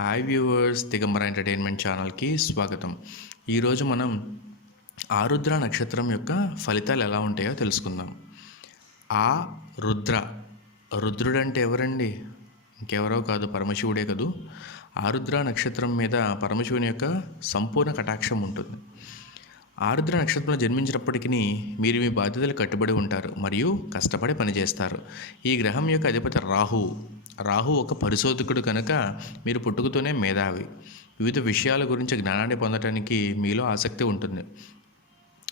Hi viewers దిగంబర entertainment ఛానల్కి స్వాగతం. ఈరోజు మనం ఆరుద్ర నక్షత్రం యొక్క ఫలితాలు ఎలా ఉంటాయో తెలుసుకుందాం. ఆ రుద్ర రుద్రుడు అంటే ఎవరండి? ఇంకెవరో కాదు పరమశివుడే కదూ? ఆరుద్ర నక్షత్రం మీద పరమశివుని యొక్క సంపూర్ణ కటాక్షం ఉంటుంది. ఆరుద్ర నక్షత్రంలో జన్మించినప్పటికీ మీరు మీ బాధ్యతలు కట్టుబడి ఉంటారు మరియు కష్టపడి పనిచేస్తారు. ఈ గ్రహం యొక్క అధిపతి రాహు. రాహు ఒక పరిశోధకుడు కనుక మీరు పుట్టుకతోనే మేధావి. వివిధ విషయాల గురించి జ్ఞానాన్ని పొందడానికి మీలో ఆసక్తి ఉంటుంది.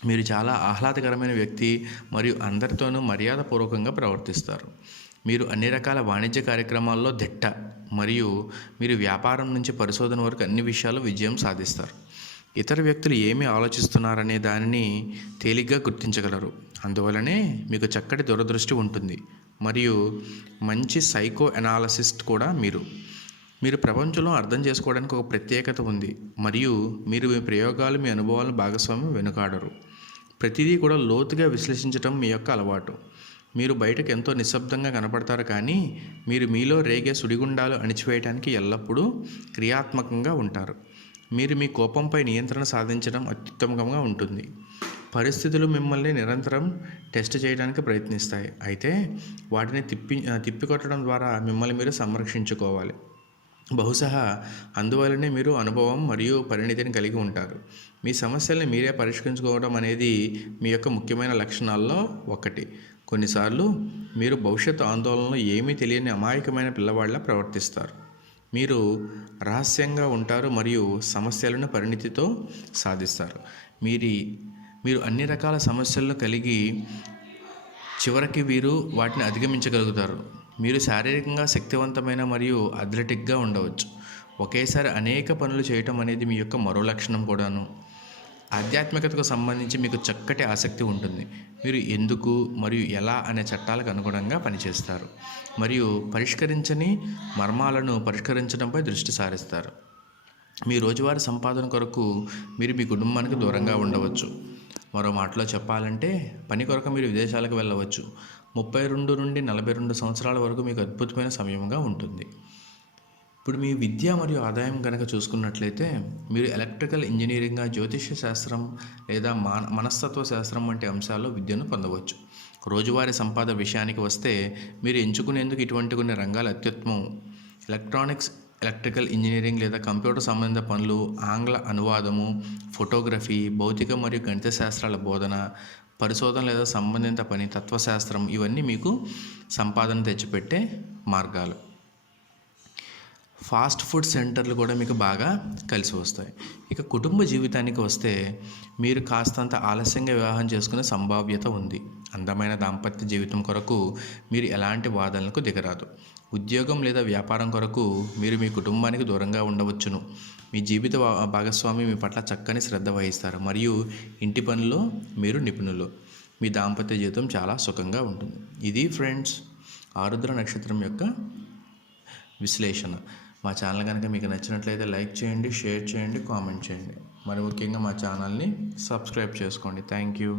మీరు చాలా ఆహ్లాదకరమైన వ్యక్తి మరియు అందరితోనూ మర్యాదపూర్వకంగా ప్రవర్తిస్తారు. మీరు అన్ని రకాల వాణిజ్య కార్యక్రమాల్లో దిట్ట మరియు మీరు వ్యాపారం నుంచి పరిశోధన వరకు అన్ని విషయాల్లో విజయం సాధిస్తారు. ఇతర వ్యక్తులు ఏమి ఆలోచిస్తున్నారనే దానిని తేలిగ్గా గుర్తించగలరు. అందువలనే మీకు చక్కటి దూరదృష్టి ఉంటుంది. మరియు మంచి సైకో అనాలసిస్ట్ కూడా మీరు. మీరు ప్రపంచంలో అర్థం చేసుకోవడానికి ఒక ప్రత్యేకత ఉంది. మరియు మీరు మీ ప్రయోగాలు మీ అనుభవాలను భాగస్వామ్యం వెనుకాడరు. ప్రతిదీ కూడా లోతుగా విశ్లేషించడం మీ యొక్క అలవాటు. మీరు బయటకు ఎంతో నిశ్శబ్దంగా కనపడతారు కానీ మీరు మీలో రేగే సుడిగుండాలు అణిచివేయడానికి ఎల్లప్పుడూ క్రియాత్మకంగా ఉంటారు. మీరు మీ కోపంపై నియంత్రణ సాధించడం అత్యుత్తమంగా ఉంటుంది. పరిస్థితులు మిమ్మల్ని నిరంతరం టెస్ట్ చేయడానికి ప్రయత్నిస్తాయి. అయితే వాటిని తిప్పి తిప్పికొట్టడం ద్వారా మిమ్మల్ని మీరు సంరక్షించుకోవాలి. బహుశా అందువల్లనే మీరు అనుభవం మరియు పరిణితిని కలిగి ఉంటారు. మీ సమస్యల్ని మీరే పరిష్కరించుకోవడం అనేది మీ యొక్క ముఖ్యమైన లక్షణాల్లో ఒకటి. కొన్నిసార్లు మీరు భవిష్యత్తు ఆందోళనలో ఏమీ తెలియని అమాయకమైన పిల్లవాళ్ళ ప్రవర్తిస్తారు. మీరు రహస్యంగా ఉంటారు మరియు సమస్యలను పరిణితితో సాధిస్తారు. మీరి మీరు అన్ని రకాల సమస్యలను కలిగి చివరికి వీరు వాటిని అధిగమించగలుగుతారు. మీరు శారీరకంగా శక్తివంతమైన మరియు అథ్లెటిక్గా ఉండవచ్చు. ఒకేసారి అనేక పనులు చేయటం అనేది మీ యొక్క మరో లక్షణం కూడాను. ఆధ్యాత్మికతకు సంబంధించి మీకు చక్కటి ఆసక్తి ఉంటుంది. మీరు ఎందుకు మరియు ఎలా అనే చట్టాలకు అనుగుణంగా పనిచేస్తారు. మరియు పరిష్కరించని మర్మాలను పరిష్కరించడంపై దృష్టి సారిస్తారు. మీ రోజువారీ సంపాదన కొరకు మీరు మీ కుటుంబానికి దూరంగా ఉండవచ్చు. మరో మాటలో చెప్పాలంటే పని కొరకు మీరు విదేశాలకు వెళ్ళవచ్చు. ముప్పై రెండు నుండి నలభై రెండు సంవత్సరాల వరకు మీకు అద్భుతమైన సమయంగా ఉంటుంది. ఇప్పుడు మీ విద్య మరియు ఆదాయం కనుక చూసుకున్నట్లయితే మీరు ఎలక్ట్రికల్ ఇంజనీరింగ్ జ్యోతిష్య శాస్త్రం లేదా మాన మనస్తత్వ శాస్త్రం వంటి అంశాల్లో విద్యను పొందవచ్చు. రోజువారీ సంపాద విషయానికి వస్తే మీరు ఎంచుకునేందుకు ఇటువంటి కొన్ని రంగాలు అత్యుత్తమం. ఎలక్ట్రానిక్స్ ఎలక్ట్రికల్ ఇంజనీరింగ్ లేదా కంప్యూటర్ సంబంధిత పనులు ఆంగ్ల అనువాదము ఫోటోగ్రఫీ భౌతిక మరియు గణిత శాస్త్రాల బోధన పరిశోధన లేదా సంబంధిత పని తత్వశాస్త్రం ఇవన్నీ మీకు సంపాదన తెచ్చిపెట్టే మార్గాలు. ఫాస్ట్ ఫుడ్ సెంటర్లు కూడా మీకు బాగా కలిసి వస్తాయి. ఇక కుటుంబ జీవితానికి వస్తే మీరు కాస్తంత ఆలస్యంగా వివాహం చేసుకునే సంభావ్యత ఉంది. అందమైన దాంపత్య జీవితం కొరకు మీరు ఎలాంటి వాదనలకు దిగరాదు. ఉద్యోగం లేదా వ్యాపారం కొరకు మీరు మీ కుటుంబానికి దూరంగా ఉండవచ్చును. మీ జీవిత భాగస్వామి మీ పట్ల చక్కని శ్రద్ధ వహిస్తారు. మరియు ఇంటి పనులు మీరు నిపుణులు. మీ దాంపత్య జీవితం చాలా సుఖంగా ఉంటుంది. ఇది ఫ్రెండ్స్ ఆరుద్ర నక్షత్రం యొక్క విశ్లేషణ. మా ఛానల్ కనుక మీకు నచ్చినట్లయితే లైక్ చేయండి షేర్ చేయండి కామెంట్ చేయండి. మరి ముఖ్యంగా మా ఛానల్ని సబ్స్క్రైబ్ చేసుకోండి. Thank you.